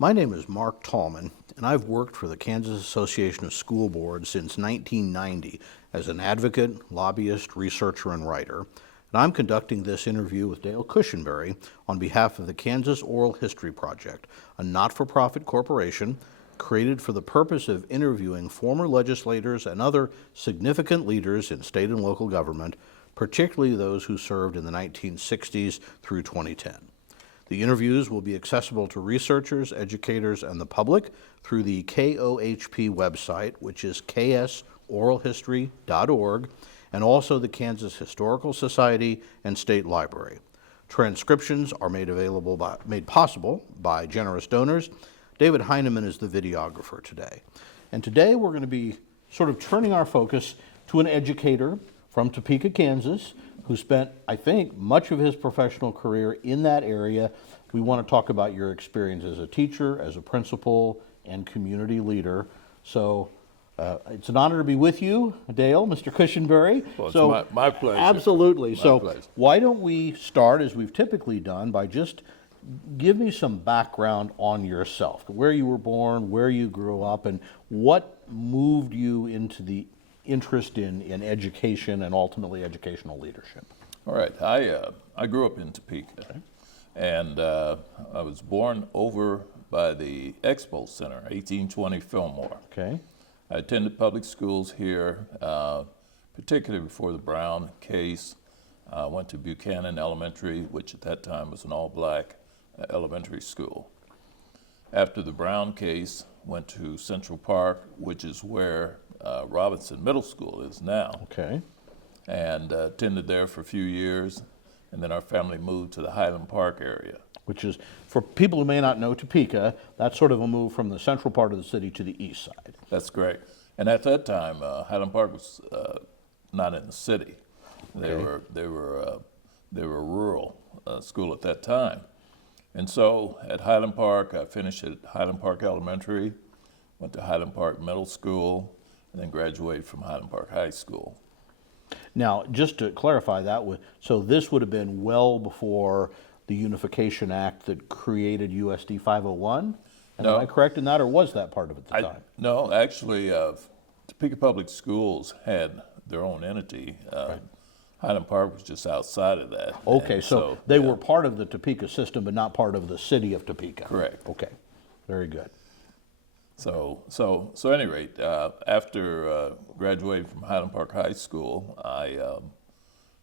My name is Mark Tallman, and I've worked for the Kansas Association of School Boards since 1990 as an advocate, lobbyist, researcher, and writer. And I'm conducting this interview with Dale Cushinberry on behalf of the Kansas Oral History Project, a not-for-profit corporation created for the purpose of interviewing former legislators and other significant leaders in state and local government, particularly those who served in the 1960s through 2010. The interviews will be accessible to researchers, educators, and the public through the KOHP website, which is ksoralhistory.org, and also the Kansas Historical Society and State Library. Transcriptions are made possible by generous donors. David Heineman is the videographer today. And today we're going to be sort of turning our focus to an educator from Topeka, Kansas, who spent, I think, much of his professional career in that area. We want to talk about your experience as a teacher, as a principal, and community leader. So it's an honor to be with you, Dale, Mr. Cushinberry. Well, it's my pleasure. Absolutely. My pleasure. Why don't we start, as we've typically done, by just give me some background on yourself, where you were born, where you grew up, and what moved you into the interest in education and ultimately educational leadership. All right. I grew up in Topeka, Okay. and I was born over by the Expo Center, 1820 Fillmore. Okay. I attended public schools here, particularly before the Brown case. I went to Buchanan Elementary, which at that time was an all-black elementary school. After the Brown case, went to Central Park, which is where Robinson Middle School is now. Okay. And attended there for a few years, and then our family moved to the Highland Park area. Which is, for people who may not know Topeka, that's sort of a move from the central part of the city to the east side. That's correct. And at that time, Highland Park was not in the city. They Okay. were a rural school at that time. And so at Highland Park, I finished at Highland Park Elementary, went to Highland Park Middle School, and then graduated from Highland Park High School. Now, just to clarify that, so this would have been well before the Unification Act that created USD 501? No. Am I correct in that, or was that part of it at the time? No, actually, Topeka Public Schools had their own entity. Right. Highland Park was just outside of that. Okay, And so they yeah, were part of the Topeka system, but not part of the city of Topeka. Correct. Okay, very good. So at any rate, after graduating from Highland Park High School, I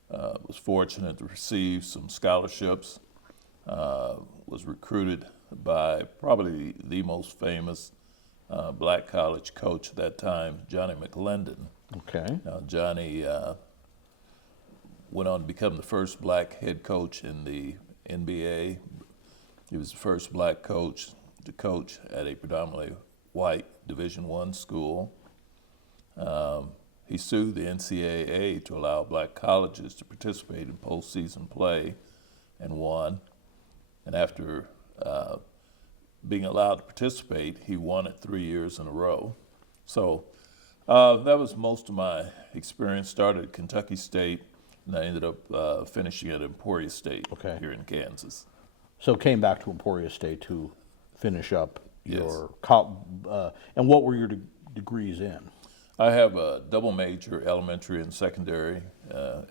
was fortunate to receive some scholarships. Was recruited by probably the most famous black college coach at that time, Johnny McClendon. Okay. Now, Johnny went on to become the first black head coach in the NBA. He was the first black coach to coach at a predominantly white Division I school. He sued the NCAA to allow black colleges to participate in postseason play and won. And after being allowed to participate, he won it 3 years in a row. So that was most of my experience. Started at Kentucky State, and I ended up finishing at Emporia State Okay. here in Kansas. So came back to Emporia State to finish up Yes. your, and what were your degrees in? I have a double major, elementary and secondary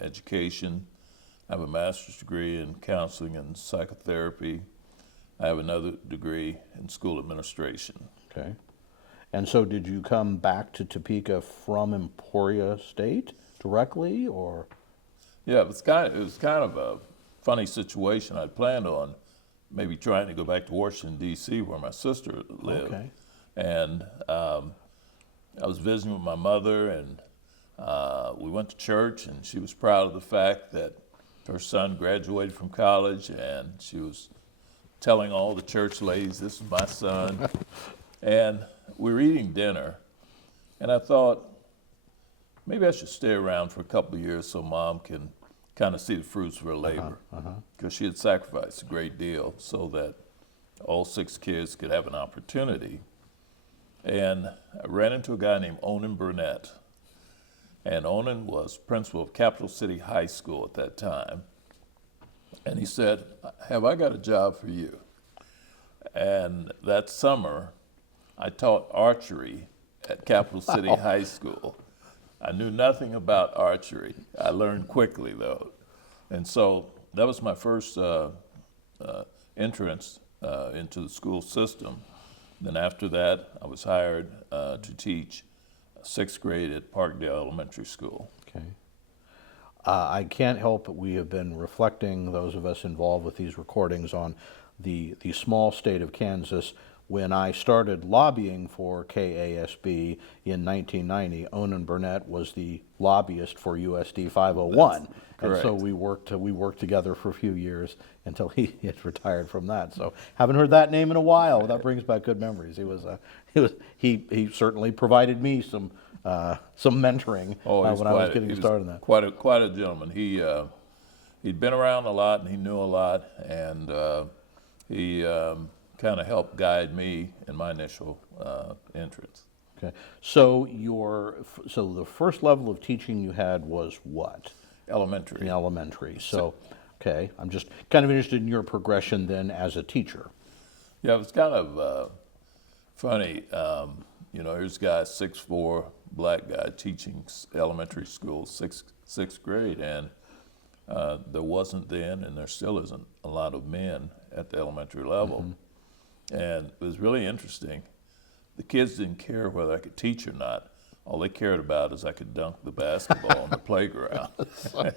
education. I have a master's degree in counseling and psychotherapy. I have another degree in school administration. Okay. And so did you come back to Topeka from Emporia State directly, or? Yeah, it was kind of a funny situation. I'd planned on maybe trying to go back to Washington, D.C., where my sister lived. Okay. And I was visiting with my mother, and we went to church, and she was proud of the fact that her son graduated from college, and she was telling all the church ladies, this is my son. And we were eating dinner, and I thought, maybe I should stay around for a couple of years so Mom can kind of see the fruits of her labor. Because she had sacrificed a great deal so that all 6 kids could have an opportunity. And I ran into a guy named Onan Burnett. And Onan was principal of Capital City High School at that time. And he said, have I got a job for you? And that summer, I taught archery at Capital City High School. I knew nothing about archery. I learned quickly, though. And so that was my first entrance into the school system. Then after that, I was hired to teach sixth grade at Parkdale Elementary School. Okay. I can't help but we have been reflecting, those of us involved with these recordings, on the small state of Kansas. When I started lobbying for KASB in 1990, Onan Burnett was the lobbyist for USD 501. And so we worked together for a few years until he had retired from that. So haven't heard that name in a while. That brings back good memories. He certainly provided me some mentoring when I was getting started in that. Quite a gentleman. He'd been around a lot and he knew a lot, and he kind of helped guide me in my initial entrance. Okay. So the first level of teaching you had was what? Elementary. In elementary. So, okay. I'm just kind of interested in your progression then as a teacher. Yeah, it was kind of funny. Here's a guy, 6'4", black guy, teaching elementary school, sixth grade, and there wasn't then, and there still isn't, a lot of men at the elementary level. And it was really interesting. The kids didn't care whether I could teach or not. All they cared about is I could dunk the basketball on the playground.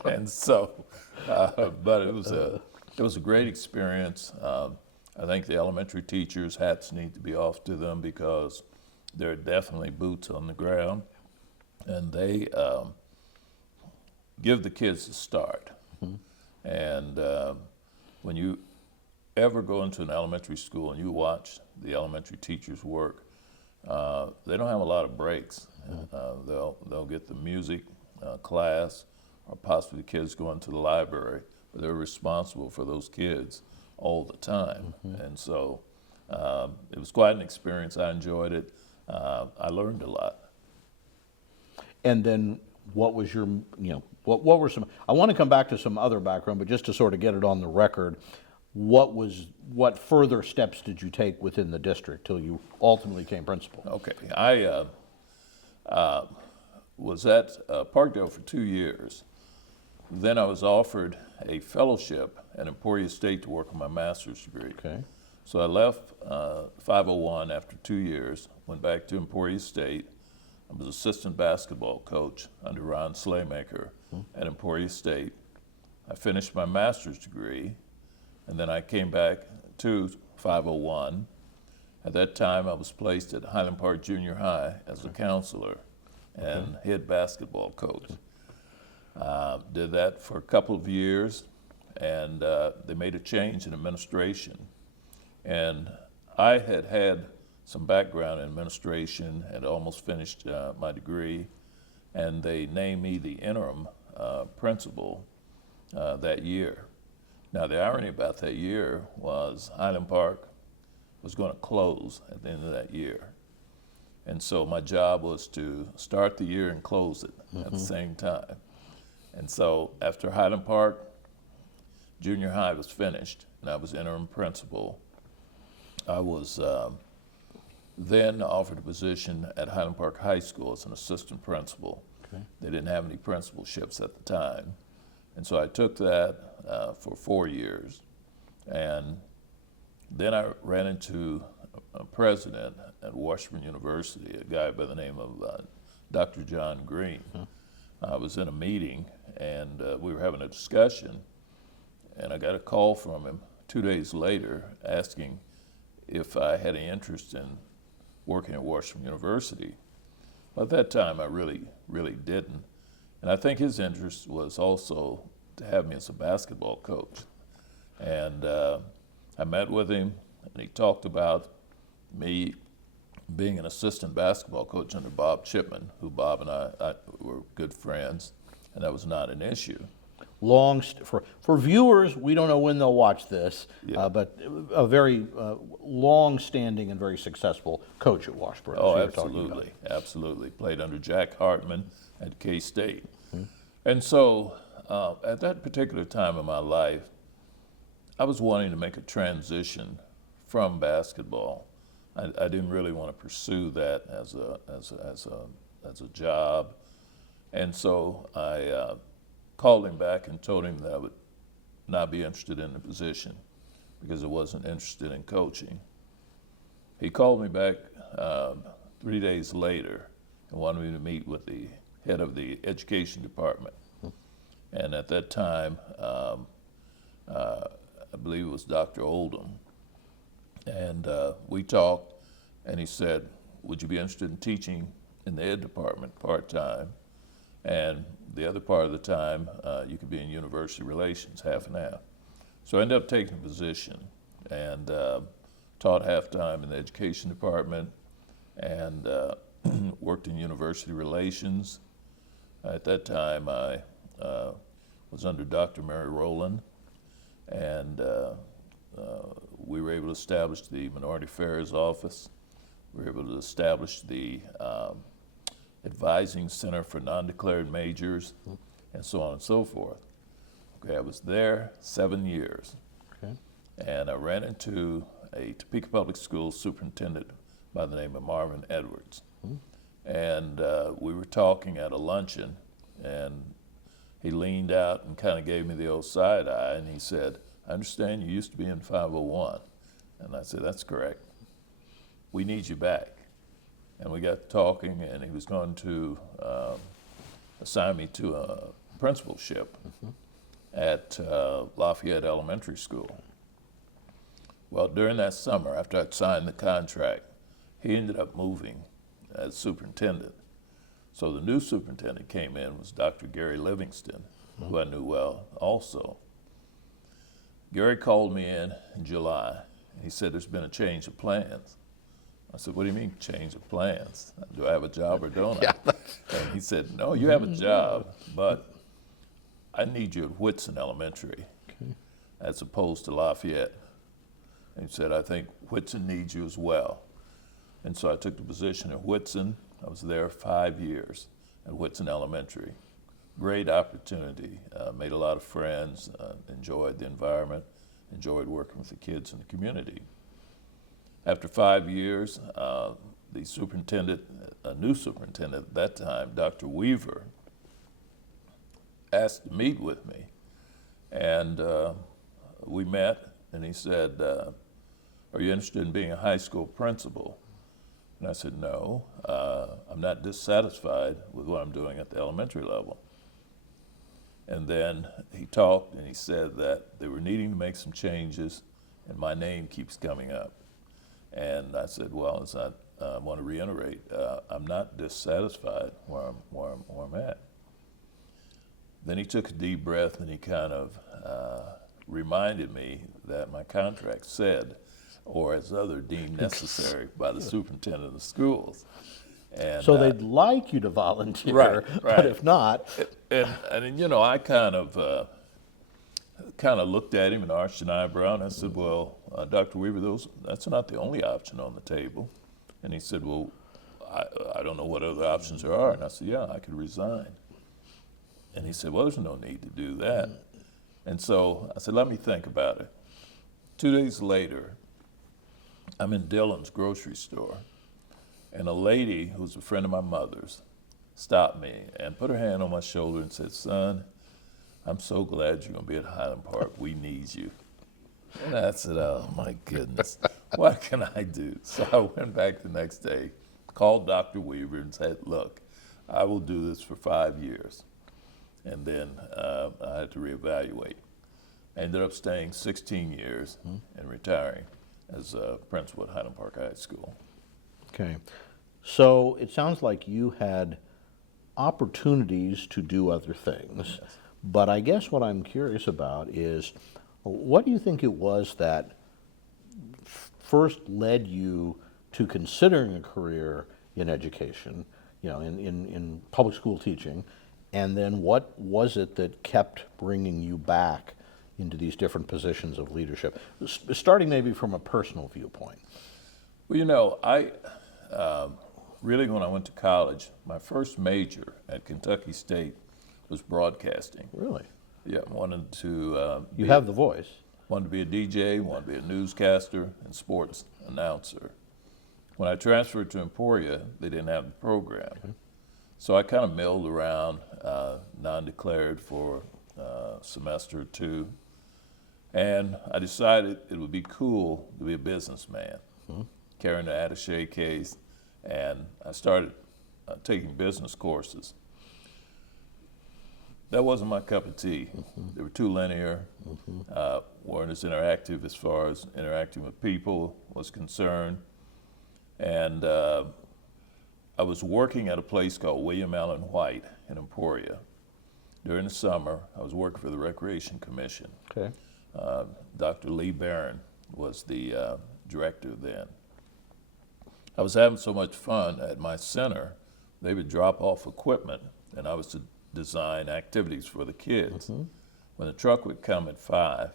And so, but it was a great experience. I think the elementary teachers' hats need to be off to them because they're definitely boots on the ground, and they give the kids a start. And when you ever go into an elementary school and you watch the elementary teachers work, they don't have a lot of breaks. They'll get the music class, or possibly kids going to the library, but they're responsible for those kids all the time. And so it was quite an experience. I enjoyed it. I learned a lot. And then what was your, what were some, I want to come back to some other background, but just to sort of get it on the record, what further steps did you take within the district till you ultimately became principal? Okay, I was at Parkdale for 2 years. Then I was offered a fellowship at Emporia State to work on my master's degree. Okay. So I left 501 after 2 years, went back to Emporia State. I was assistant basketball coach under Ron Slaymaker at Emporia State. I finished my master's degree, and then I came back to 501. At that time, I was placed at Highland Park Junior High as a counselor and head basketball coach. Did that for a couple of years, and they made a change in administration. And I had some background in administration and almost finished my degree, and they named me the interim principal that year. Now, the irony about that year was Highland Park was going to close at the end of that year. And so my job was to start the year and close it at the same time. And so after Highland Park Junior High was finished and I was interim principal, I was then offered a position at Highland Park High School as an assistant principal. Okay. They didn't have any principalships at the time. And so I took that for 4 years. And then I ran into a president at Washburn University, a guy by the name of Dr. John Green. I was in a meeting, and we were having a discussion, and I got a call from him 2 days later asking if I had any interest in working at Washburn University. Well, at that time, I really didn't. And I think his interest was also to have me as a basketball coach. And I met with him, and he talked about me being an assistant basketball coach under Bob Chipman, who Bob and I were good friends, and that was not an issue. For viewers, we don't know when they'll watch this, but a very long-standing and very successful coach at Washburn. Oh, absolutely. Played under Jack Hartman at K-State. And so at that particular time in my life, I was wanting to make a transition from basketball. I didn't really want to pursue that as a job, and so I called him back and told him that I would not be interested in the position because I wasn't interested in coaching. He called me back 3 days later and wanted me to meet with the head of the education department. And at that time, I believe it was Dr. Oldham. And we talked, and he said, would you be interested in teaching in the ed department part-time? And the other part of the time, you could be in university relations, half and half. So I ended up taking a position and taught half-time in the education department and worked in university relations. At that time, I was under Dr. Mary Rowland, and we were able to establish the Minority Affairs Office. We were able to establish the Advising Center for Non-Declared Majors, and so on and so forth. Okay, I was there 7 years, and I ran into a Topeka Public Schools superintendent by the name of Marvin Edwards. And we were talking at a luncheon, and he leaned out and kind of gave me the old side eye, and he said, I understand you used to be in 501. And I said, that's correct. We need you back. And we got talking, and he was going to assign me to a principalship at Lafayette Elementary School. Well, during that summer, after I'd signed the contract, he ended up moving as superintendent. So the new superintendent came in was Dr. Gary Livingston, who I knew well also. Gary called me in July. He said, there's been a change of plans. I said, what do you mean change of plans? Do I have a job or don't I? And he said, no, you have a job, but I need you at Whitson Elementary as opposed to Lafayette. And he said, I think Whitson needs you as well. And so I took the position at Whitson. I was there 5 years at Whitson Elementary. Great opportunity, made a lot of friends, enjoyed the environment, enjoyed working with the kids in the community. After 5 years, the superintendent, a new superintendent at that time, Dr. Weaver, asked to meet with me. And we met, and he said, are you interested in being a high school principal? And I said, no, I'm not dissatisfied with what I'm doing at the elementary level. And then he talked and he said that they were needing to make some changes, and my name keeps coming up. And I said, well, as I want to reiterate, I'm not dissatisfied where I'm at. Then he took a deep breath and he kind of reminded me that my contract said, or as other deemed necessary by the superintendent of schools. And, so they'd like you to volunteer, right. but if not. And you know, I kind of looked at him and arched an eyebrow, and I said, well, Dr. Weaver, that's not the only option on the table. And he said, well, I don't know what other options there are. And I said, yeah, I could resign. And he said, well, there's no need to do that. And so I said, let me think about it. 2 days later, I'm in Dillon's grocery store, and a lady who's a friend of my mother's stopped me and put her hand on my shoulder and said, son, I'm so glad you're going to be at Highland Park. We need you. And I said, oh, my goodness, what can I do? So I went back the next day, called Dr. Weaver and said, look, I will do this for 5 years. And then I had to reevaluate. I ended up staying 16 years and retiring as a principal at Highland Park High School. Okay. So it sounds like you had opportunities to do other things. Yes. But I guess what I'm curious about is, what do you think it was that first led you to considering a career in education, you know, in public school teaching, and then what was it that kept bringing you back into these different positions of leadership, starting maybe from a personal viewpoint? Well, you know, I really, when I went to college, my first major at Kentucky State was broadcasting. Really? Yeah, I wanted to You have the voice. Wanted to be a DJ, wanted to be a newscaster, and sports announcer. When I transferred to Emporia, they didn't have the program. Okay. So I kind of milled around, non-declared for a semester or two. And I decided it would be cool to be a businessman, carrying an attaché case. And I started taking business courses. That wasn't my cup of tea. They were too linear, weren't as interactive as far as interacting with people was concerned. And I was working at a place called William Allen White in Emporia. During the summer, I was working for the Recreation Commission. Okay. Dr. Lee Barron was the director then. I was having so much fun at my center, they would drop off equipment, and I was to design activities for the kids. When the truck would come at 5,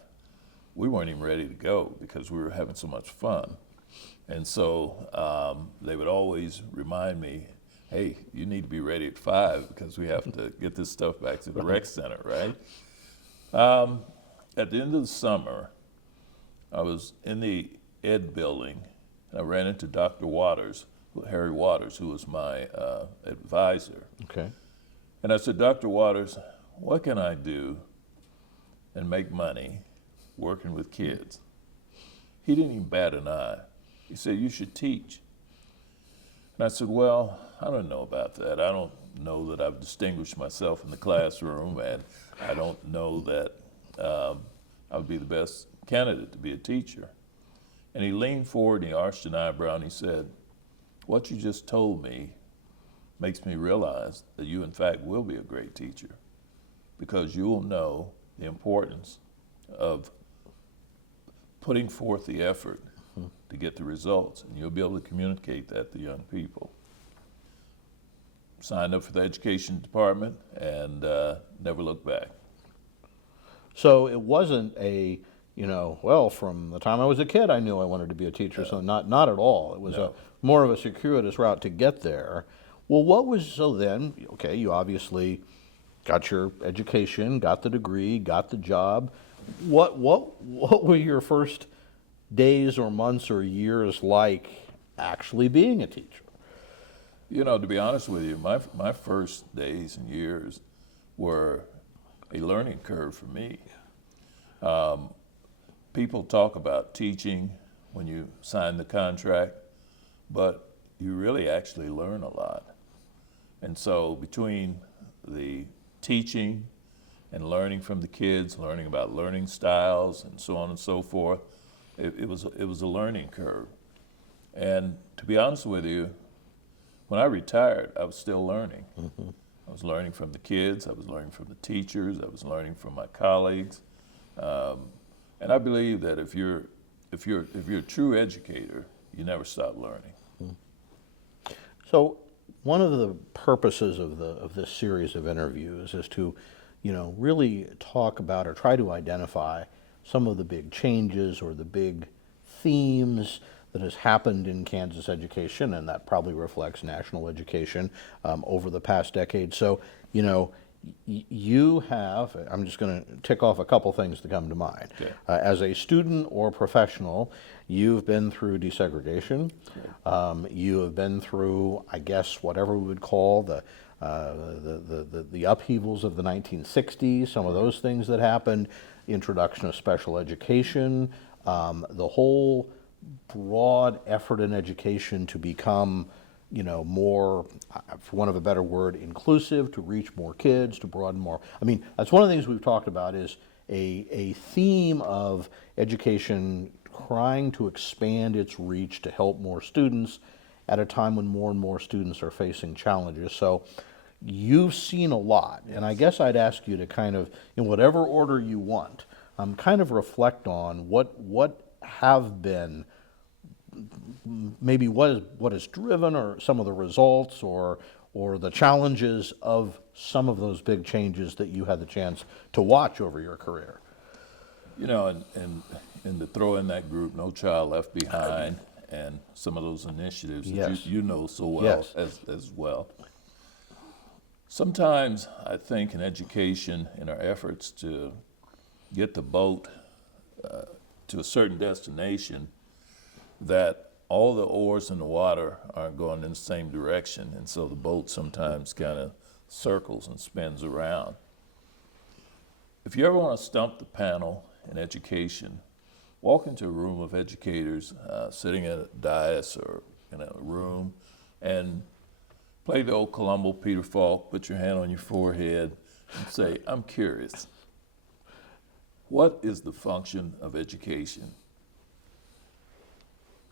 we weren't even ready to go because we were having so much fun. And so they would always remind me, hey, you need to be ready at 5 because we have to get this stuff back to the rec center, right? At the end of the summer, I was in the ed building, and I ran into Dr. Waters, Harry Waters, who was my advisor. Okay. And I said, Dr. Waters, what can I do and make money working with kids? He didn't even bat an eye. He said, you should teach. And I said, well, I don't know about that. I don't know that I've distinguished myself in the classroom, and I don't know that I would be the best candidate to be a teacher. And he leaned forward and he arched an eyebrow and he said, what you just told me makes me realize that you in fact will be a great teacher because you will know the importance of putting forth the effort to get the results, and you'll be able to communicate that to young people. Signed up for the education department and never looked back. So it wasn't a, well, from the time I was a kid, I knew I wanted to be a teacher, so not at all. It was more of a circuitous route to get there. Well, so then, okay, you obviously got your education, got the degree, got the job. What were your first days or months or years like actually being a teacher? To be honest with you, my first days and years were a learning curve for me. People talk about teaching when you sign the contract, but you really actually learn a lot. And so between the teaching and learning from the kids, learning about learning styles and so on and so forth, it was a learning curve. And to be honest with you, when I retired, I was still learning. I was learning from the kids, I was learning from the teachers, I was learning from my colleagues. And I believe that if you're a true educator, you never stop learning. So one of the purposes of this series of interviews is to, really talk about or try to identify some of the big changes or the big themes that has happened in Kansas education, and that probably reflects national education over the past decade. So, you have, I'm just going to tick off a couple things that come to mind. Okay. As a student or professional, you've been through desegregation. Okay. You have been through, I guess, whatever we would call the upheavals of the 1960s, some of those things that happened, introduction of special education, the whole broad effort in education to become, more, for want of a better word, inclusive, to reach more kids, to broaden more. I mean, that's one of the things we've talked about is a theme of education trying to expand its reach to help more students at a time when more and more students are facing challenges. So you've seen a lot, and I guess I'd ask you to kind of, in whatever order you want, kind of reflect on what have been maybe what has driven or some of the results or the challenges of some of those big changes that you had the chance to watch over your career. And to throw in that group, No Child Left Behind, and some of those initiatives that Yes. you know so well as well. Sometimes I think in education, in our efforts to get the boat to a certain destination, that all the oars in the water aren't going in the same direction, and so the boat sometimes kind of circles and spins around. If you ever want to stump the panel in education, walk into a room of educators sitting at a dais or in a room and play the old Columbo Peter Falk, put your hand on your forehead and say, I'm curious, what is the function of education?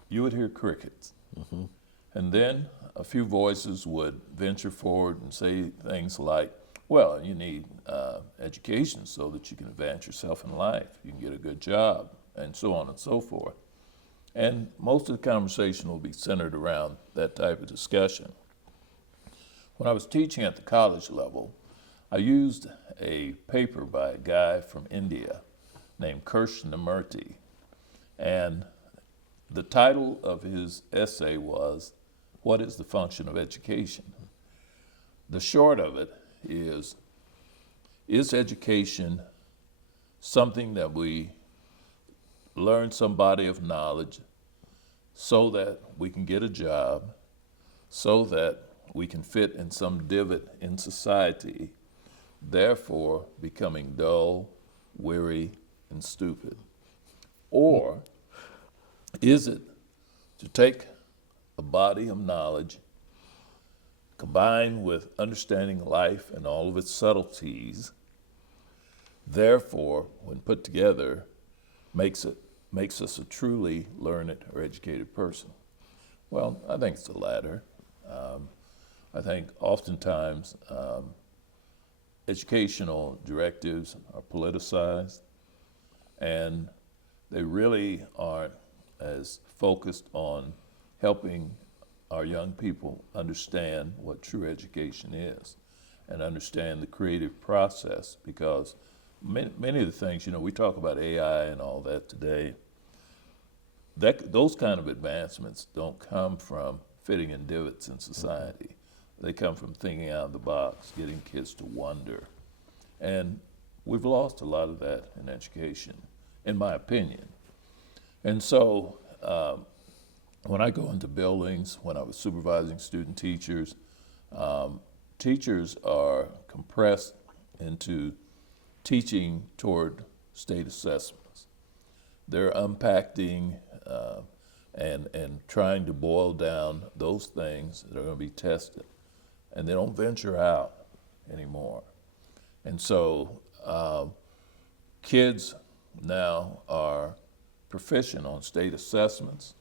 You would hear crickets. Mm-hmm. And then a few voices would venture forward and say things like, well, you need education so that you can advance yourself in life, you can get a good job, and so on and so forth. And most of the conversation will be centered around that type of discussion. When I was teaching at the college level, I used a paper by a guy from India named Cushinberry, and the title of his essay was, What is the Function of Education? The short of it is education something that we learn some body of knowledge so that we can get a job, so that we can fit in some divot in society, therefore becoming dull, weary, and stupid? Or is it to take a body of knowledge combined with understanding life and all of its subtleties, therefore, when put together, makes us a truly learned or educated person? Well, I think it's the latter. I think oftentimes educational directives are politicized, and they really aren't as focused on helping our young people understand what true education is and understand the creative process, because many of the things, we talk about AI and all that today, those kind of advancements don't come from fitting in divots in society. They come from thinking out of the box, getting kids to wonder. And we've lost a lot of that in education, in my opinion. And so when I go into buildings, when I was supervising student teachers, teachers are compressed into teaching toward state assessments. They're unpacking and trying to boil down those things that are going to be tested. And they don't venture out anymore. And so kids now are proficient on state assessments,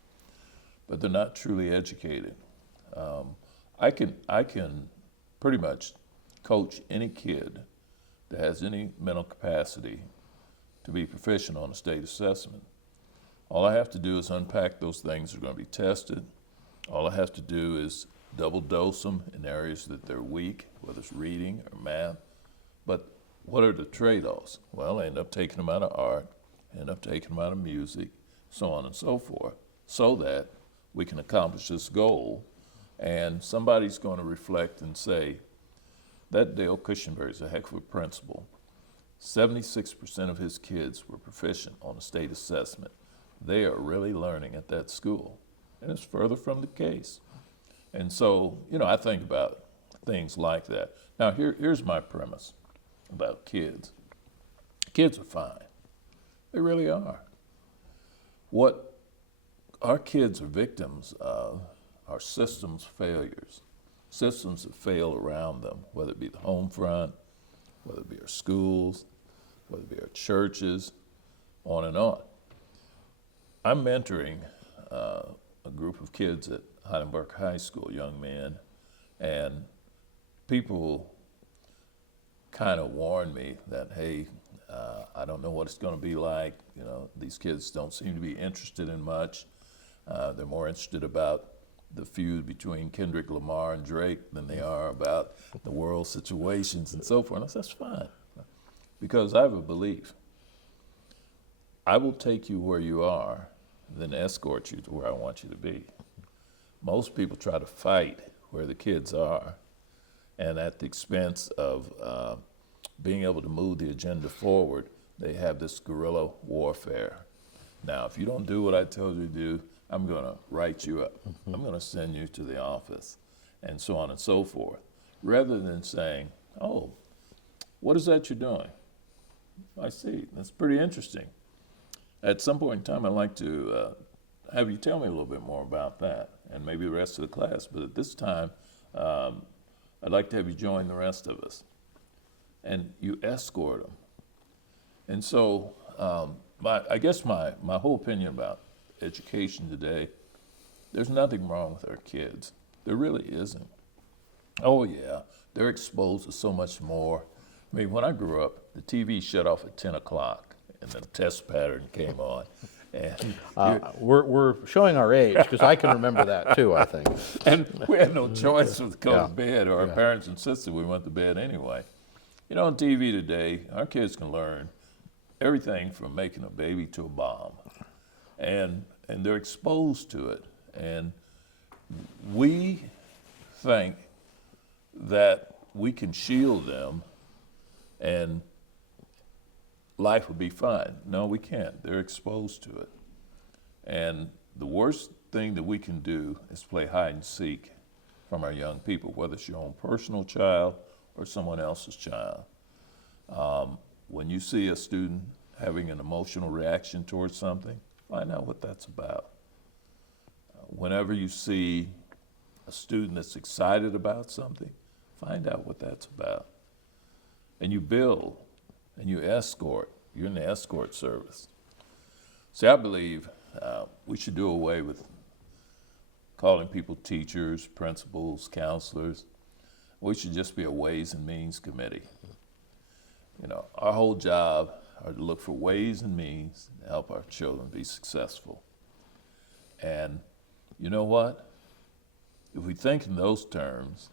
but they're not truly educated. I can pretty much coach any kid that has any mental capacity to be proficient on a state assessment. All I have to do is unpack those things that are going to be tested. All I have to do is double dose them in areas that they're weak, whether it's reading or math. But what are the trade-offs? Well, I end up taking them out of art, end up taking them out of music, so on and so forth, so that we can accomplish this goal. And somebody's going to reflect and say, that Dale Cushinberry is a heck of a principal. 76% of his kids were proficient on a state assessment. They are really learning at that school. And it's further from the case. And so, I think about things like that. Now, here's my premise about kids. Kids are fine. They really are. What our kids are victims of are systems failures, systems that fail around them, whether it be the home front, whether it be our schools, whether it be our churches, on and on. I'm mentoring a group of kids at Highland Park High School, young men, and people kind of warn me that, hey, I don't know what it's going to be like. These kids don't seem to be interested in much. They're more interested about the feud between Kendrick Lamar and Drake than they are about the world situations and so forth. And I said, that's fine, because I have a belief. I will take you where you are, then escort you to where I want you to be. Most people try to fight where the kids are, and at the expense of being able to move the agenda forward, they have this guerrilla warfare. Now, if you don't do what I told you to do, I'm going to write you up. I'm going to send you to the office, and so on and so forth. Rather than saying, oh, what is that you're doing? I see. That's pretty interesting. At some point in time, I'd like to have you tell me a little bit more about that, and maybe the rest of the class. But at this time, I'd like to have you join the rest of us. And you escort them. And so I guess my whole opinion about education today, there's nothing wrong with our kids. There really isn't. Oh yeah, they're exposed to so much more. I mean, when I grew up, the TV shut off at 10 o'clock and the test pattern came on. And we're showing our age, because I can remember that too, I think. and we had no choice but to go Yeah. to bed, or our parents insisted we went to bed anyway. You know, on TV today, our kids can learn everything from making a baby to a bomb. And they're exposed to it. And we think that we can shield them and life will be fine. No, we can't. They're exposed to it. And the worst thing that we can do is play hide and seek from our young people, whether it's your own personal child or someone else's child. When you see a student having an emotional reaction towards something, find out what that's about. Whenever you see a student that's excited about something, find out what that's about. And you build and you escort. You're in the escort service. See, I believe we should do away with calling people teachers, principals, counselors. We should just be a Ways and Means Committee. You know, our whole job are to look for ways and means to help our children be successful. And you know what? If we think in those terms,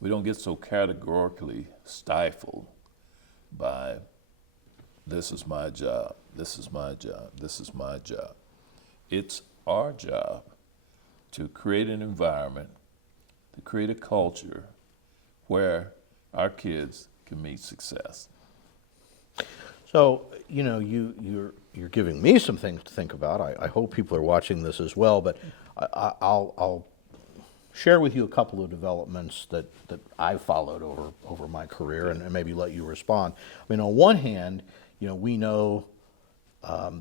we don't get so categorically stifled by this is my job, this is my job, this is my job. It's our job to create an environment, to create a culture where our kids can meet success. So, you know, you're giving me some things to think about. I hope people are watching this as well, but I'll share with you a couple of developments that I've followed over my career, and maybe let you respond. I mean, on one hand, you know, we know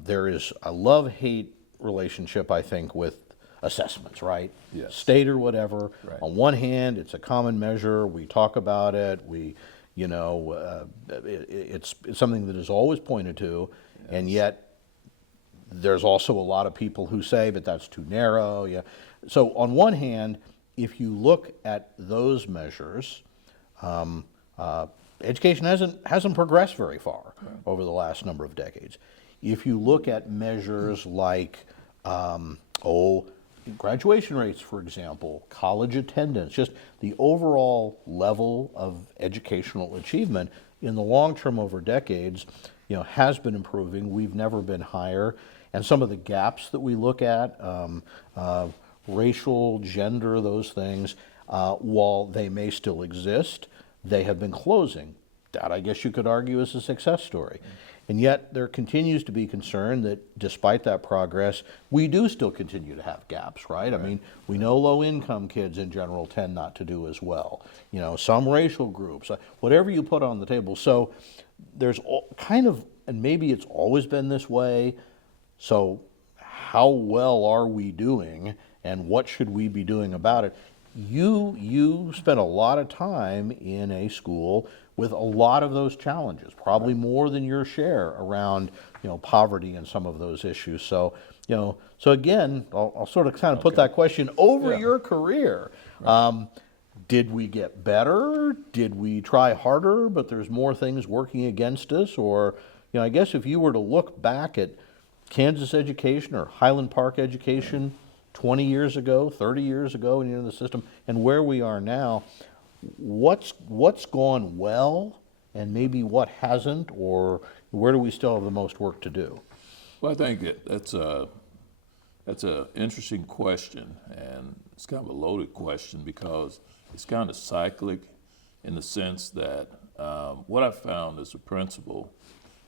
there is a love-hate relationship, I think, with assessments, right? Yes. State or whatever. Right. On one hand, it's a common measure. We talk about it. You know, it's something that is always pointed to, and yet there's also a lot of people who say, but that's too narrow. Yeah. So on one hand, if you look at those measures, education hasn't progressed very far over the last number of decades. If you look at measures like, graduation rates, for example, college attendance, just the overall level of educational achievement in the long term over decades, you know, has been improving. We've never been higher. And some of the gaps that we look at, racial, gender, those things, while they may still exist, they have been closing. That, I guess you could argue, is a success story. And yet there continues to be concern that despite that progress, we do still continue to have gaps, right? I mean, we know low-income kids in general tend not to do as well. You know, some racial groups, whatever you put on the table. So there's kind of, and maybe it's always been this way, so how well are we doing and what should we be doing about it? You spent a lot of time in a school with a lot of those challenges, probably more than your share around, you know, poverty and some of those issues. So, you know, so again, I'll sort of kind of put that question over your career. Did we get better? Did we try harder, but there's more things working against us? Or, you know, I guess if you were to look back at Kansas education or Highland Park education 20 years ago, 30 years ago, and in the system, and where we are now, what's gone well, and maybe what hasn't, or where do we still have the most work to do? Well, I think that's a interesting question, and it's kind of a loaded question because it's kind of cyclic in the sense that what I found as a principal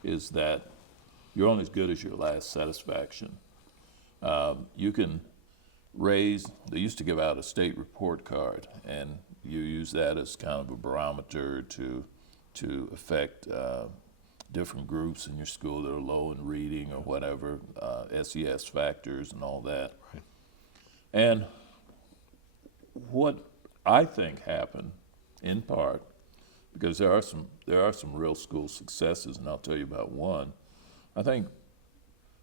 is that you're only as good as your last satisfaction. You can raise, they used to give out a state report card, and you use that as kind of a barometer to affect different groups in your school that are low in reading or whatever, SES factors and all that. Right. And what I think happened, in part, because there are some real school successes, and I'll tell you about one. I think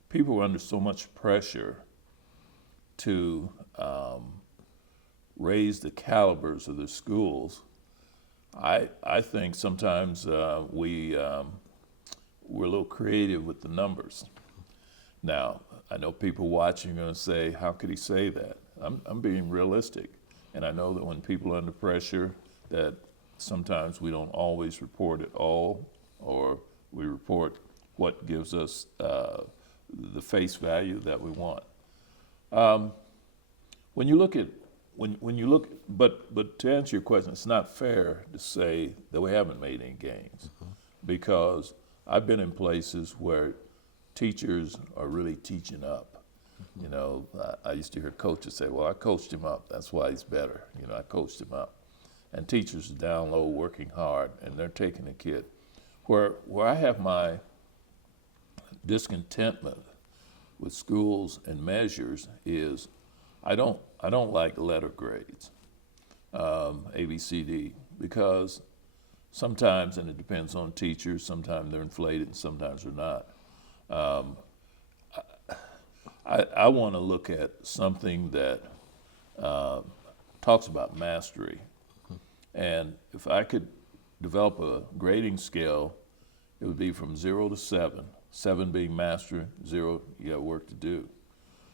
people were under so much pressure to raise the calibers of their schools. I think sometimes we're a little creative with the numbers. Now, I know people watching are going to say, how could he say that? I'm being realistic. And I know that when people are under pressure, that sometimes we don't always report it all, or we report what gives us the face value that we want. When you look, but to answer your question, it's not fair to say that we haven't made any gains, because I've been in places where teachers are really teaching up. You know, I used to hear coaches say, well, I coached him up, that's why he's better. You know, I coached him up. And teachers are down low working hard, and they're taking a kid. Where I have my discontentment with schools and measures is I don't like letter grades, A, B, C, D, because sometimes, and it depends on teachers, sometimes they're inflated and sometimes they're not. I want to look at something that talks about mastery. And if I could develop a grading scale, it would be from 0 to 7, 7 being mastery, 0, you got work to do.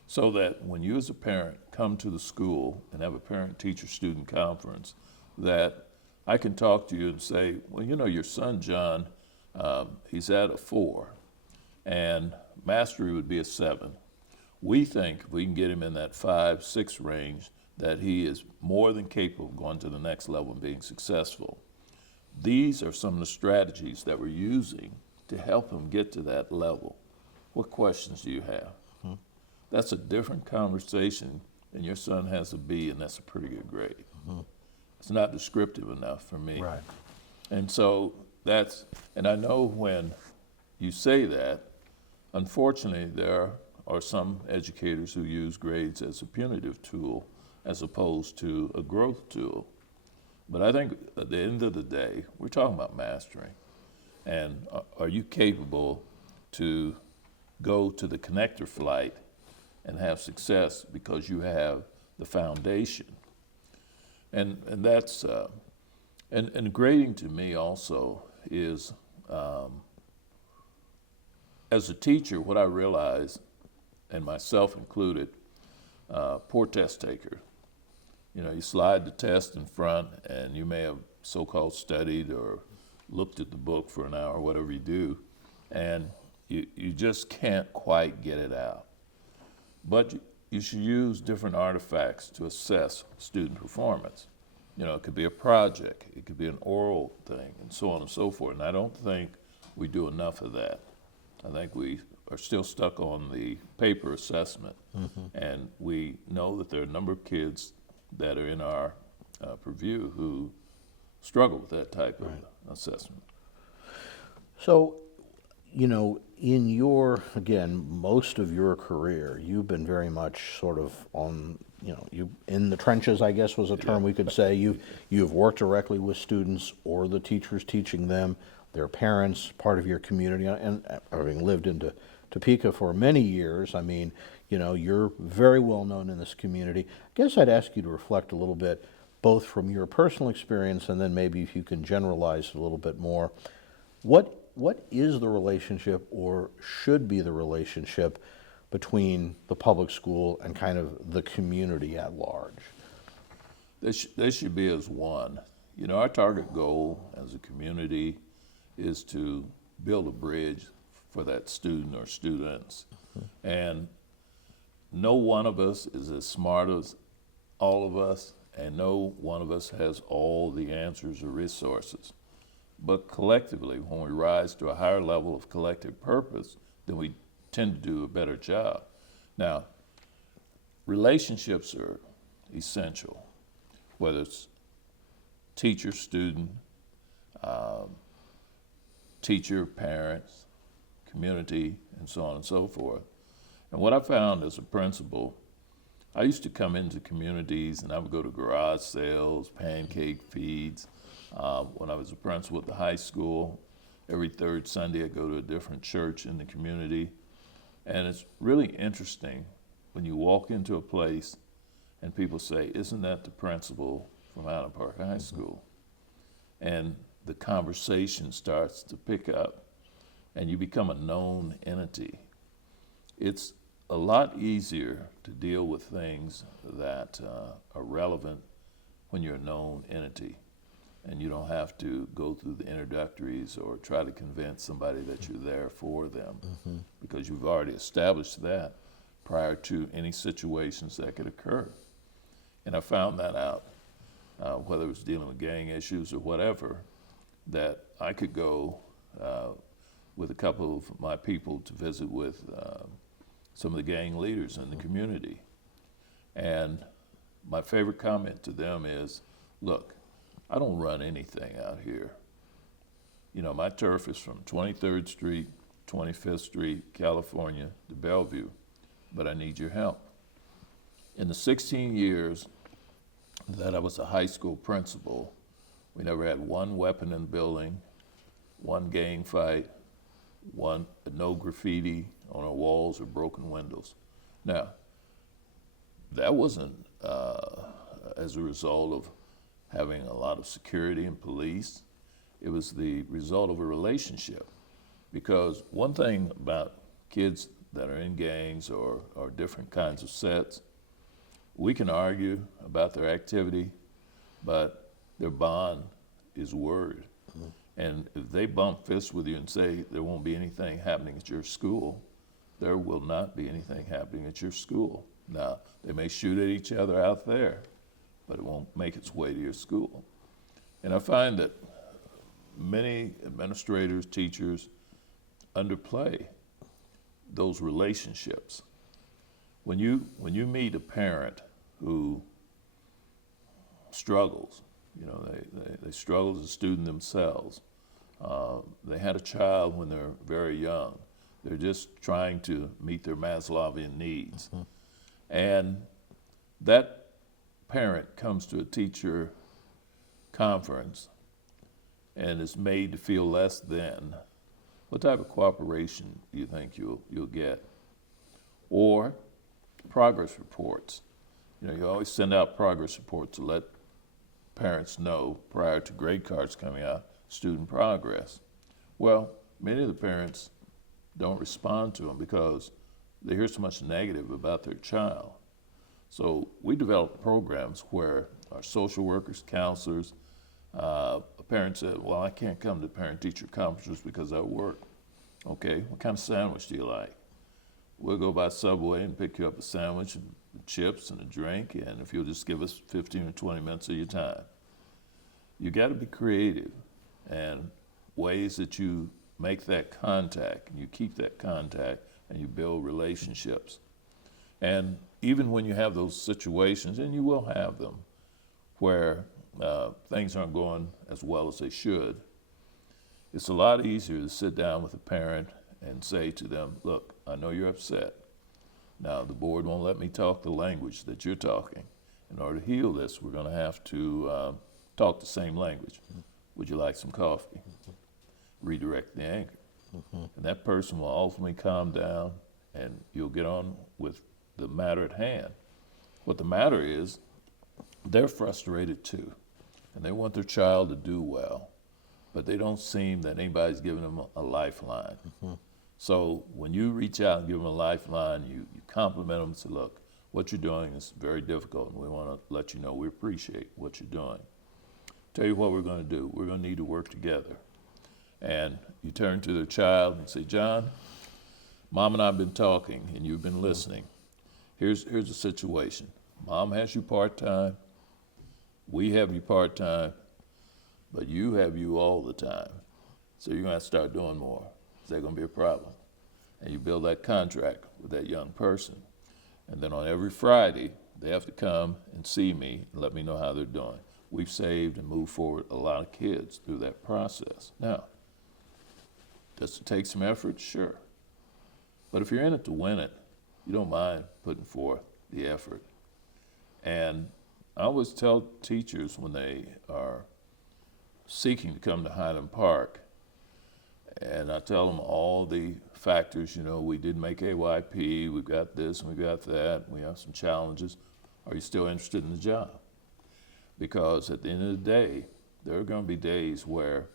So that when you as a parent come to the school and have a parent-teacher-student conference, that I can talk to you and say, well, you know, your son, John, he's at a 4, and mastery would be a 7. We think if we can get him in that 5, 6 range, that he is more than capable of going to the next level and being successful. These are some of the strategies that we're using to help him get to that level. What questions do you have? Mm-hmm. That's a different conversation, and your son has a B, and that's a pretty good grade. Mm-hmm. It's not descriptive enough for me. Right. And so and I know when you say that, unfortunately, there are some educators who use grades as a punitive tool as opposed to a growth tool. But I think at the end of the day, we're talking about mastering. And are you capable to go to the connector flight and have success because you have the foundation? And that's, and grading to me also is, as a teacher, what I realize, and myself included, poor test taker. You know, you slide the test in front, and you may have so-called studied or looked at the book for an hour, or whatever you do, and you just can't quite get it out. But you should use different artifacts to assess student performance. You know, it could be a project, it could be an oral thing, and so on and so forth. And I don't think we do enough of that. I think we are still stuck on the paper assessment. Mm-hmm. And we know that there are a number of kids that are in our purview who struggle with that type of assessment. So, you know, in your, again, most of your career, you've been very much sort of on, you know, you in the trenches, I guess was a term we could say. You've worked directly with students or the teachers teaching them, their parents, part of your community, and having lived in Topeka for many years, I mean, you know, you're very well known in this community. I guess I'd ask you to reflect a little bit, both from your personal experience and then maybe if you can generalize a little bit more. What is the relationship, or should be the relationship, between the public school and kind of the community at large? They should be as one. You know, our target goal as a community is to build a bridge for that student or students. Mm-hmm. And no one of us is as smart as all of us, and no one of us has all the answers or resources. but collectively, when we rise to a higher level of collective purpose, then we tend to do a better job. Now, relationships are essential, whether it's teacher, student, teacher, parents, community, and so on and so forth. And what I found as a principal, I used to come into communities and I would go to garage sales, pancake feeds. When I was a principal at the high school, every third Sunday I'd go to a different church in the community. And it's really interesting when you walk into a place and people say, "Isn't that the principal from Highland Park High School?" And the conversation starts to pick up and you become a known entity. It's a lot easier to deal with things that are relevant when you're a known entity and you don't have to go through the introductories or try to convince somebody that you're there for them, because you've already established that prior to any situations that could occur. And I found that out, whether it was dealing with gang issues or whatever, that I could go with a couple of my people to visit with some of the gang leaders in the community. And my favorite comment to them is, "Look, I don't run anything out here. You know, my turf is from 23rd Street, 25th Street, California to Bellevue, but I need your help." In the 16 years that I was a high school principal, we never had one weapon in the building, one gang fight, no graffiti on our walls or broken windows. Now, that wasn't as a result of having a lot of security and police. It was the result of a relationship. Because one thing about kids that are in gangs or different kinds of sets, we can argue about their activity, but their bond is word. And if they bump fists with you and say there won't be anything happening at your school, there will not be anything happening at your school. Now, they may shoot at each other out there, but it won't make its way to your school. And I find that many administrators, teachers underplay those relationships. When you meet a parent who struggles, you know, they struggle as a student themselves. They had a child when they're very young. They're just trying to meet their Maslowian needs. And that parent comes to a teacher conference and is made to feel less than. What type of cooperation do you think you'll get? Or progress reports. You know, you always send out progress reports to let parents know prior to grade cards coming out, student progress. Well, many of the parents don't respond to them because they hear so much negative about their child. So we developed programs where our social workers, counselors, a parent said, "Well, I can't come to parent-teacher conferences because I work." Okay, what kind of sandwich do you like? We'll go by Subway and pick you up a sandwich and chips and a drink, and if you'll just give us 15 or 20 minutes of your time. You got to be creative and ways that you make that contact and you keep that contact and you build relationships. And even when you have those situations, and you will have them, where things aren't going as well as they should, it's a lot easier to sit down with a parent and say to them, "Look, I know you're upset. Now, the board won't let me talk the language that you're talking. In order to heal this, we're going to have to talk the same language. Would you like some coffee?" Redirect the anger. And that person will ultimately calm down and you'll get on with the matter at hand. What the matter is, they're frustrated too. And they want their child to do well, but they don't seem that anybody's giving them a lifeline. So when you reach out and give them a lifeline, you compliment them and say, "Look, what you're doing is very difficult, and we want to let you know we appreciate what you're doing. Tell you what we're going to do. We're going to need to work together." And you turn to their child and say, "John, Mom and I have been talking, and you've been listening. Here's the situation. Mom has you part-time. We have you part-time. but you have you all the time. So you're going to have to start doing more. Is that going to be a problem? And you build that contract with that young person. And then on every Friday, they have to come and see me and let me know how they're doing. We've saved and moved forward a lot of kids through that process. Now, does it take some effort? Sure. But if you're in it to win it, you don't mind putting forth the effort. And I always tell teachers when they are seeking to come to Highland Park, and I tell them all the factors, we did make AYP, we've got this and we've got that, we have some challenges. Are you still interested in the job? Because at the end of the day, there are going to be days where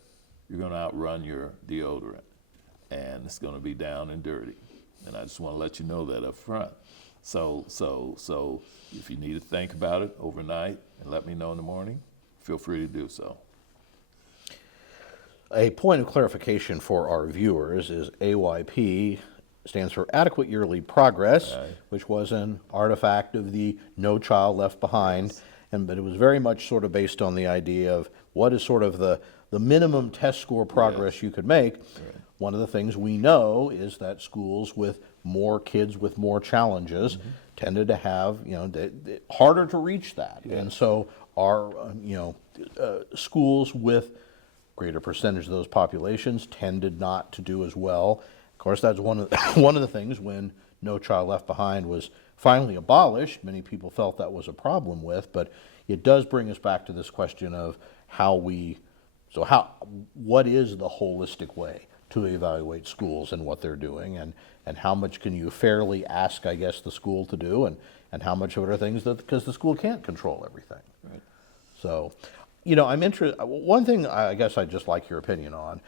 you're going to outrun your deodorant, and it's going to be down and dirty. And I just want to let you know that up front. So if you need to think about it overnight and let me know in the morning, feel free to do so. A point of clarification for our viewers is AYP stands for Adequate Yearly Progress, Right. which was an artifact of the No Child Left Behind, Yes. but it was very much sort of based on the idea of what is sort of the minimum test score progress Yes. you could make. Right. One of the things we know is that schools with more kids with more challenges tended to have, harder to reach that. Yeah. And so our, schools with greater percentage of those populations tended not to do as well. Of course, that's one of the things when No Child Left Behind was finally abolished. Many people felt that was a problem with, but it does bring us back to this question of what is the holistic way to evaluate schools and what they're doing, and how much can you fairly ask, I guess, the school to do, and how much of it are things because the school can't control everything. Right. So, I'm interested. One thing I guess I'd just like your opinion on.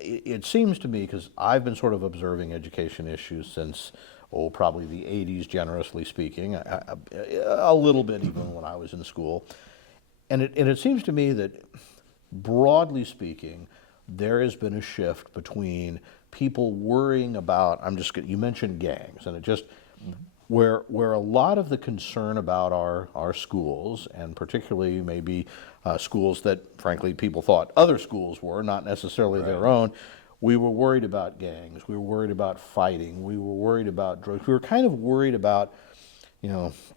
It seems to me, because I've been sort of observing education issues since, probably the 80s, generously speaking, a little bit even when I was in school. And it seems to me that, broadly speaking, there has been a shift between people worrying about, you mentioned gangs, and it just, where a lot of the concern about our schools, and particularly maybe schools that frankly people thought other schools were, not necessarily their own, we were worried about gangs, we were worried about fighting, we were worried about drugs, we were kind of worried about,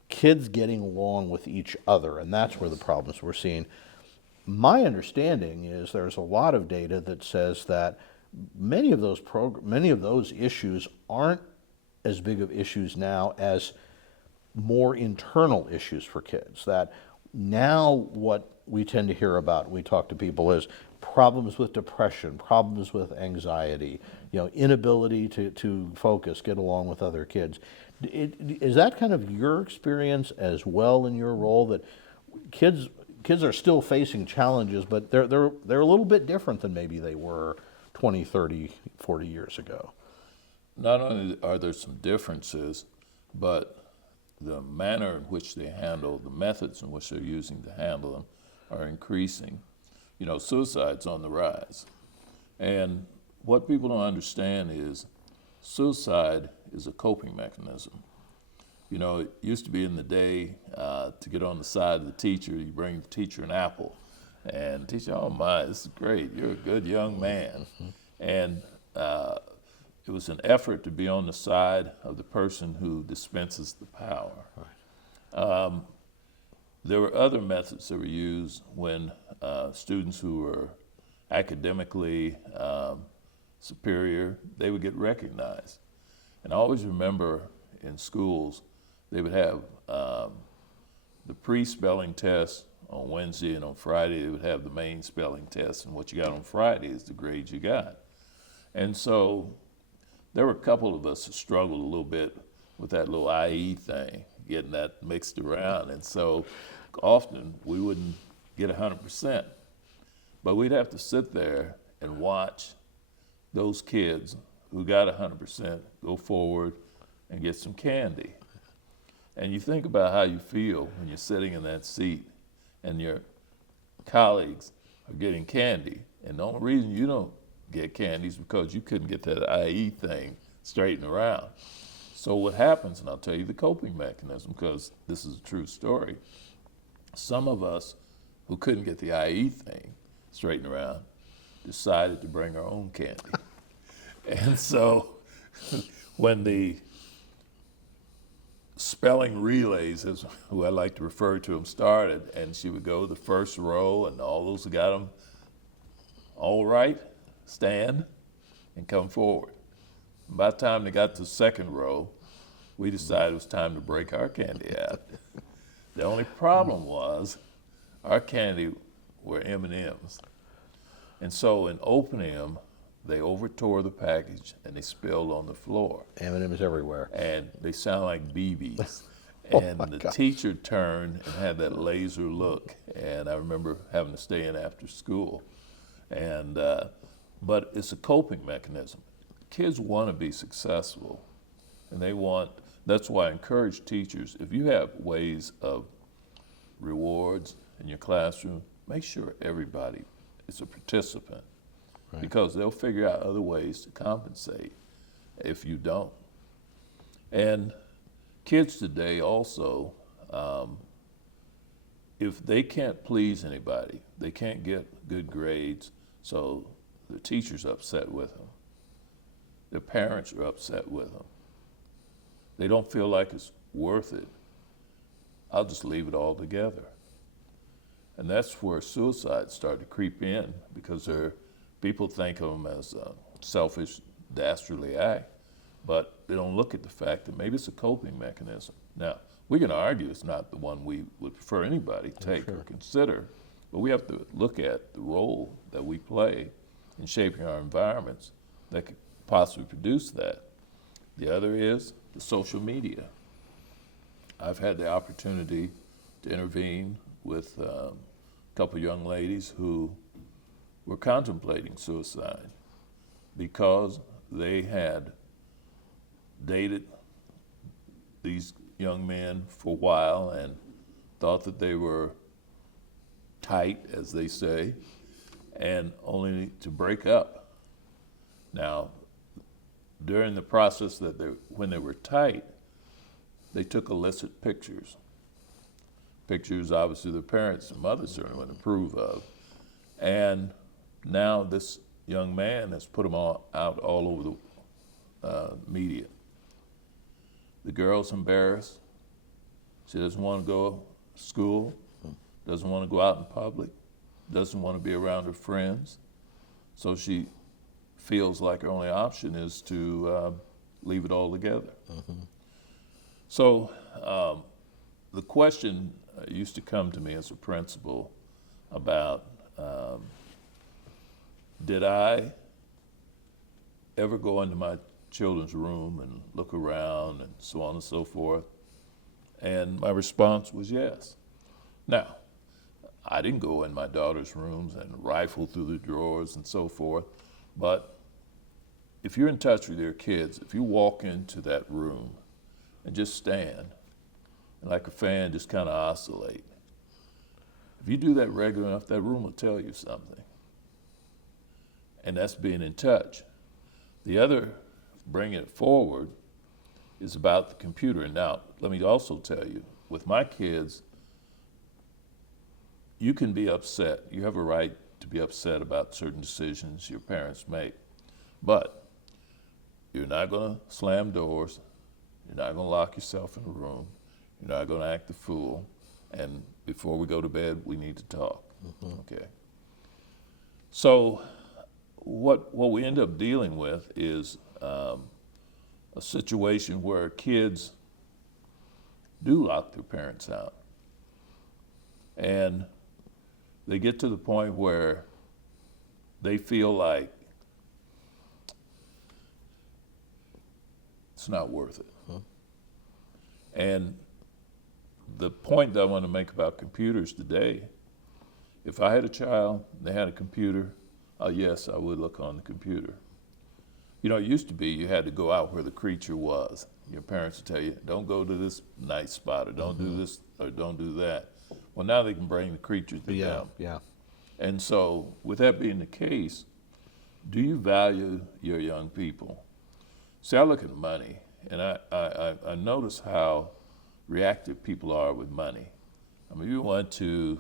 kids getting along with each other, and that's where the problems we're seeing. My understanding is there's a lot of data that says that many of those issues aren't as big of issues now as more internal issues for kids. That now what we tend to hear about when we talk to people is problems with depression, problems with anxiety, inability to focus, get along with other kids. Is that kind of your experience as well in your role, that kids are still facing challenges, but they're a little bit different than maybe they were 20, 30, 40 years ago? Not only are there some differences, but the manner in which they handle, the methods in which they're using to handle them are increasing. Suicide's on the rise. And what people don't understand is suicide is a coping mechanism. It used to be in the day to get on the side of the teacher, you bring the teacher an apple. And the teacher, oh my, this is great, you're a good young man. And it was an effort to be on the side of the person who dispenses the power. Right. There were other methods that were used when students who were academically superior, they would get recognized. And I always remember in schools, they would have the pre-spelling test on Wednesday, and on Friday they would have the main spelling test, and what you got on Friday is the grade you got. And so there were a couple of us that struggled a little bit with that little IE thing, getting that mixed around. And so often we wouldn't get 100%, but we'd have to sit there and watch those kids who got 100% go forward and get some candy. And you think about how you feel when you're sitting in that seat and your colleagues are getting candy, and the only reason you don't get candy is because you couldn't get that IE thing straightened around. So what happens, and I'll tell you the coping mechanism, because this is a true story, some of us who couldn't get the IE thing straightened around, decided to bring her own candy. And so when the spelling relays, is who I like to refer to them, started, and she would go to the first row, and all those who got them all right, stand and come forward. By the time they got to the second row, we decided it was time to break our candy out. The only problem was our candy were M&Ms. And so in opening them, they overtore the package and they spilled on the floor. M&M's everywhere. And they sound like BBs. Oh And my the God. teacher turned and had that laser look. And I remember having to stay in after school. And but it's a coping mechanism. Kids want to be successful, and that's why I encourage teachers, if you have ways of rewards in your classroom, make sure everybody is a participant, Right. because they'll figure out other ways to compensate if you don't. And kids today also, if they can't please anybody, they can't get good grades, so the teacher's upset with them. Their parents are upset with them. They don't feel like it's worth it. I'll just leave it all together. And that's where suicides start to creep in, because people think of them as a selfish, dastardly act, but they don't look at the fact that maybe it's a coping mechanism. Now, we can argue it's not the one we would prefer anybody take or consider, but we have to look at the role that we play in shaping our environments that could possibly produce that. The other is the social media. I've had the opportunity to intervene with a couple young ladies who were contemplating suicide because they had dated these young men for a while and thought that they were tight, as they say, and only to break up. Now, during the process when they were tight, they took illicit pictures. Pictures obviously their parents and mothers certainly wouldn't approve of. And now this young man has put them out all over the media. The girl's embarrassed. She doesn't want to go to school, doesn't want to go out in public, doesn't want to be around her friends. So she feels like her only option is to leave it all together. Mm-hmm. So the question used to come to me as a principal about, did I ever go into my children's room and look around and so on and so forth? And my response was yes. Now, I didn't go in my daughter's rooms and rifle through the drawers and so forth, but if you're in touch with your kids, if you walk into that room and just stand, and like a fan just kind of oscillate, if you do that regular enough, that room will tell you something. And that's being in touch. The other, bringing it forward, is about the computer. And now, let me also tell you, with my kids, you can be upset. You have a right to be upset about certain decisions your parents make. But you're not going to slam doors. You're not going to lock yourself in a room. You're not going to act the fool. And before we go to bed, we need to talk. Mm-hmm. Okay. So what we end up dealing with is a situation where kids do lock their parents out. And they get to the point where they feel like it's not worth it. Huh? And the point that I want to make about computers today, if I had a child, they had a computer, yes, I would look on the computer. You know, it used to be you had to go out where the creature was. Your parents would tell you, don't go to this night spot, or don't do this, or don't do that. Well, now they can bring the creatures to them. Yeah. And so, with that being the case, do you value your young people? See, I look at money, and I notice how reactive people are with money. I mean, you went to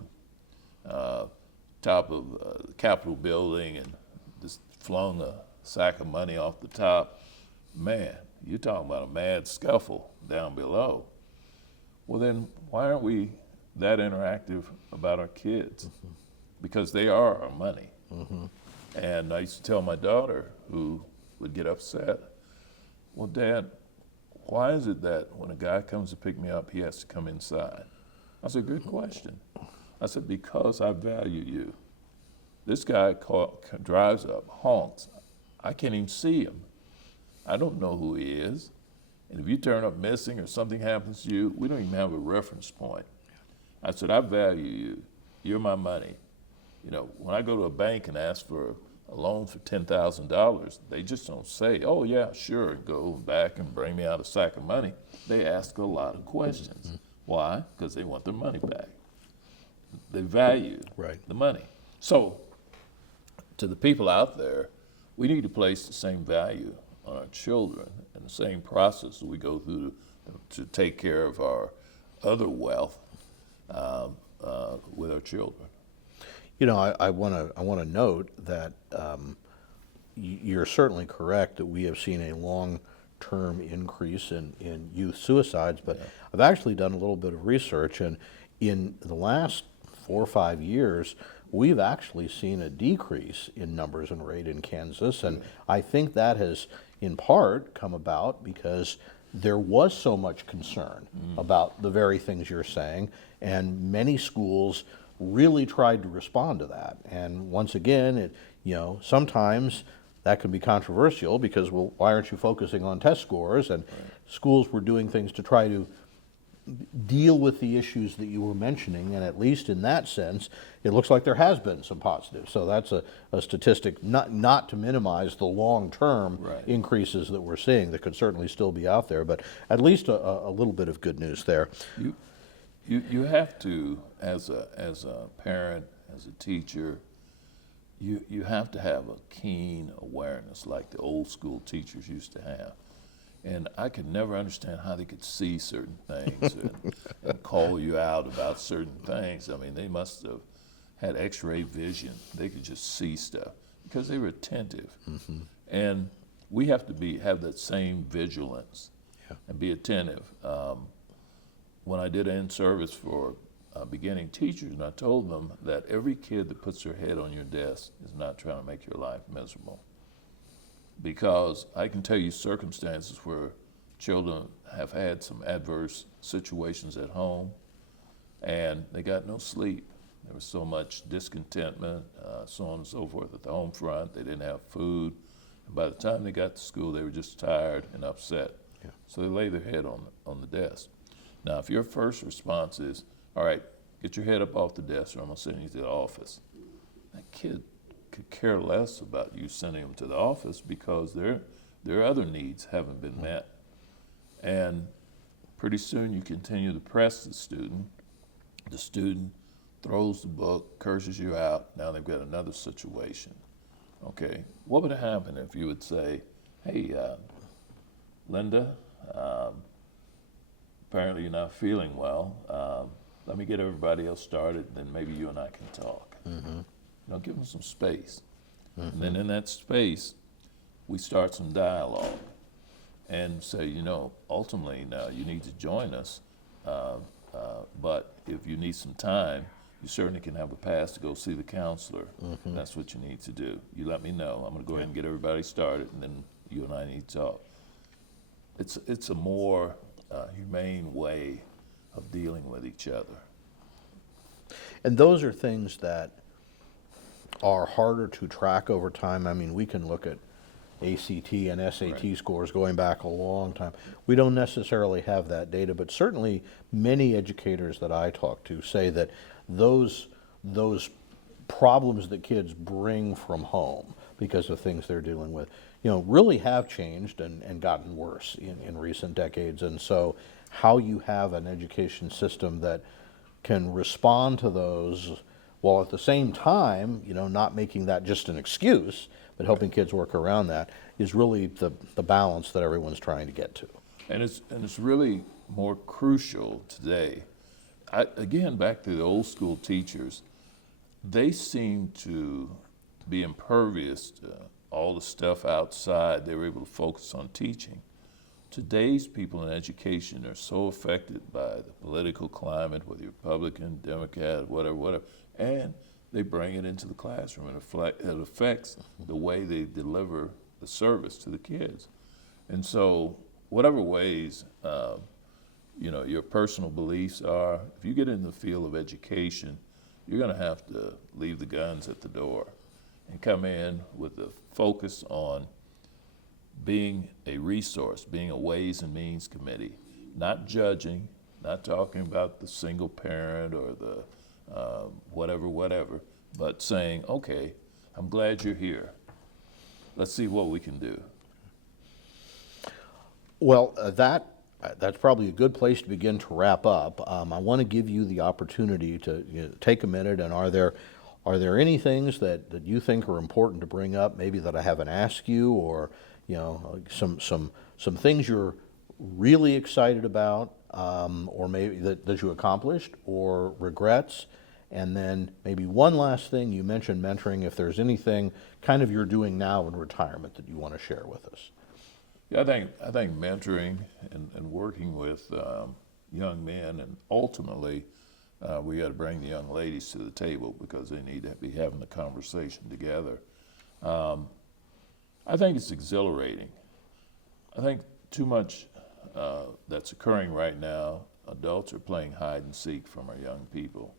top of the Capitol building and just flung a sack of money off the top. Man, you're talking about a mad scuffle down below. Well, then why aren't we that interactive about our kids? Because they are our money. And I used to tell my daughter, who would get upset, well, Dad, why is it that when a guy comes to pick me up, he has to come inside? I said, good question. I said, because I value you. This guy drives up, honks. I can't even see him. I don't know who he is. And if you turn up missing or something happens to you, we don't even have a reference point. I said, I value you. You're my money. You know, when I go to a bank and ask for a loan for $10,000, they just don't say, oh yeah, sure, go back and bring me out a sack of money. They ask a lot of questions. Why? Because they want their money back. They value the money. So to the people out there, we need to place the same value on our children and the same process that we go through to take care of our other wealth with our children. You know, I want to note that you're certainly correct that we have seen a long-term increase in youth suicides, but I've actually done a little bit of research, and in the last 4 or 5 years, we've actually seen a decrease in numbers and rate in Kansas, and I think that has in part come about because there was so much concern about the very things you're saying, and many schools really tried to respond to that. And once again, sometimes that can be controversial because, well, why aren't you focusing on test scores? And schools were doing things to try to deal with the issues that you were mentioning, and at least in that sense, it looks like there has been some positives. So that's a statistic, not to minimize the long-term increases that we're seeing that could certainly still be out there, but at least a little bit of good news there. You have to, as a parent, as a teacher, you have to have a keen awareness like the old school teachers used to have. And I could never understand how they could see certain things and call you out about certain things. I mean, they must have had x-ray vision. They could just see stuff because they were attentive. And we have to have that same vigilance and be attentive. When I did an in-service for beginning teachers, and I told them that every kid that puts their head on your desk is not trying to make your life miserable. Because I can tell you circumstances where children have had some adverse situations at home and they got no sleep. There was so much discontentment, so on and so forth at the home front. They didn't have food. And by the time they got to school, they were just tired and upset. So they lay their head on the desk. Now, if your first response is, all right, get your head up off the desk or I'm going to send you to the office, that kid could care less about you sending them to the office because their other needs haven't been met. And pretty soon you continue to press the student. The student throws the book, curses you out. Now they've got another situation. Okay, what would have happened if you would say, hey, Linda, apparently you're not feeling well. Let me get everybody else started, then maybe you and I can talk. Give them some space. And then in that space, we start some dialogue and say, ultimately now you need to join us, but if you need some time, you certainly can have a pass to go see the counselor. That's what you need to do. You let me know. I'm going to go ahead and get everybody started, and then you and I need to talk. It's a more humane way of dealing with each other. And those are things that are harder to track over time. I mean, we can look at ACT and SAT scores going back a long time. We don't necessarily have that data, but certainly many educators that I talk to say that those problems that kids bring from home because of things they're dealing with, really have changed and gotten worse in recent decades. And so how you have an education system that can respond to those while at the same time, not making that just an excuse, but helping kids work around that is really the balance that everyone's trying to get to. And it's really more crucial today. Again, back to the old school teachers, they seem to be impervious to all the stuff outside. They were able to focus on teaching. Today's people in education are so affected by the political climate, whether you're Republican, Democrat, whatever, and they bring it into the classroom, and it affects the way they deliver the service to the kids. And so, whatever ways your personal beliefs are, if you get in the field of education, you're going to have to leave the guns at the door and come in with a focus on being a resource, being a Ways and Means Committee, not judging, not talking about the single parent or the whatever, but saying, okay, I'm glad you're here. Let's see what we can do. Well, that's probably a good place to begin to wrap up. I want to give you the opportunity to take a minute, and are there any things that you think are important to bring up, maybe that I haven't asked you, or some things you're really excited about, or maybe that you accomplished, or regrets? And then maybe one last thing, you mentioned mentoring, if there's anything kind of you're doing now in retirement that you want to share with us. Yeah, I think mentoring and working with young men, and ultimately we got to bring the young ladies to the table because they need to be having the conversation together. I think it's exhilarating. I think too much that's occurring right now, adults are playing hide and seek from our young people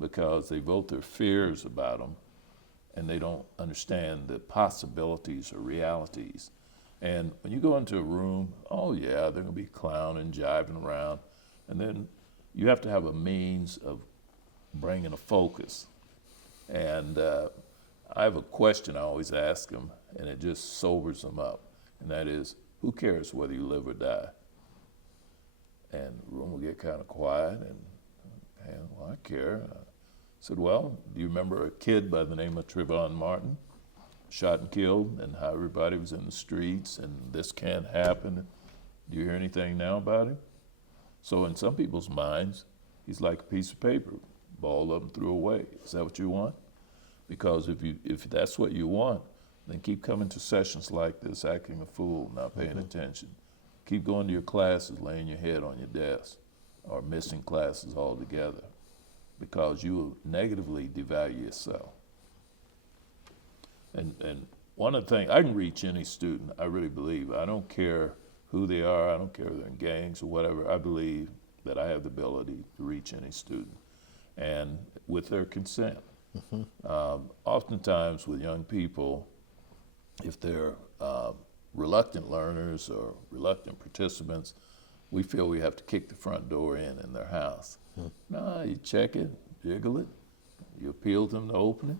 because they vote their fears about them and they don't understand the possibilities or realities. And when you go into a room, oh yeah, they're going to be clowning, jiving around, and then you have to have a means of bringing a focus. And I have a question I always ask them, and it just sobers them up, and that is, who cares whether you live or die? And the room will get kind of quiet, and well, I care. I said, well, do you remember a kid by the name of Trayvon Martin? Shot and killed, and how everybody was in the streets, and this can't happen. Do you hear anything now about him? So in some people's minds, he's like a piece of paper, balled up and threw away. Is that what you want? Because if that's what you want, then keep coming to sessions like this, acting a fool, not paying attention. Keep going to your classes, laying your head on your desk, or missing classes altogether, because you will negatively devalue yourself. And one of the things, I can reach any student, I really believe. I don't care who they are, I don't care if they're in gangs or whatever. I believe that I have the ability to reach any student, and with their consent. Oftentimes with young people, if they're reluctant learners or reluctant participants, we feel we have to kick the front door in their house. No, you check it, jiggle it, you appeal to them to open it,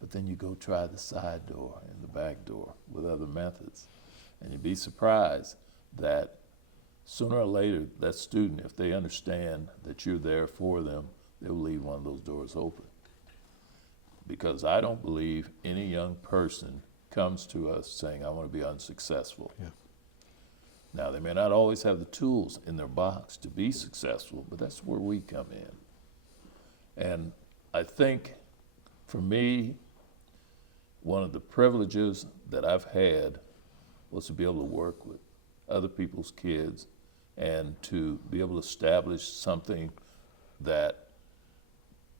but then you go try the side door and the back door with other methods. And you'd be surprised that sooner or later, that student, if they understand that you're there for them, they'll leave one of those doors open. Because I don't believe any young person comes to us saying, I want to be unsuccessful. Yeah. Now, they may not always have the tools in their box to be successful, but that's where we come in. And I think, for me, one of the privileges that I've had was to be able to work with other people's kids and to be able to establish something that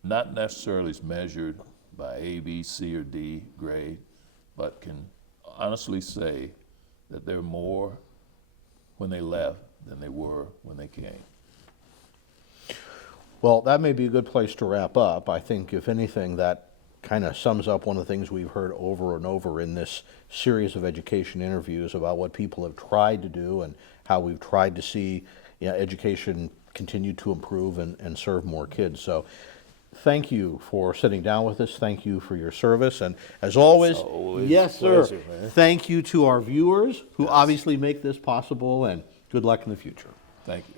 not necessarily is measured by A, B, C, or D grade, but can honestly say that they're more when they left than they were when they came. Well, that may be a good place to wrap up. I think, if anything, that kind of sums up one of the things we've heard over and over in this series of education interviews about what people have tried to do and how we've tried to see education continue to improve and serve more kids. So thank you for sitting down with us. Thank you for your service. And as always, yes, sir. Pleasure, man. Thank you to our viewers who obviously make this possible, and good luck in the future. Thank you.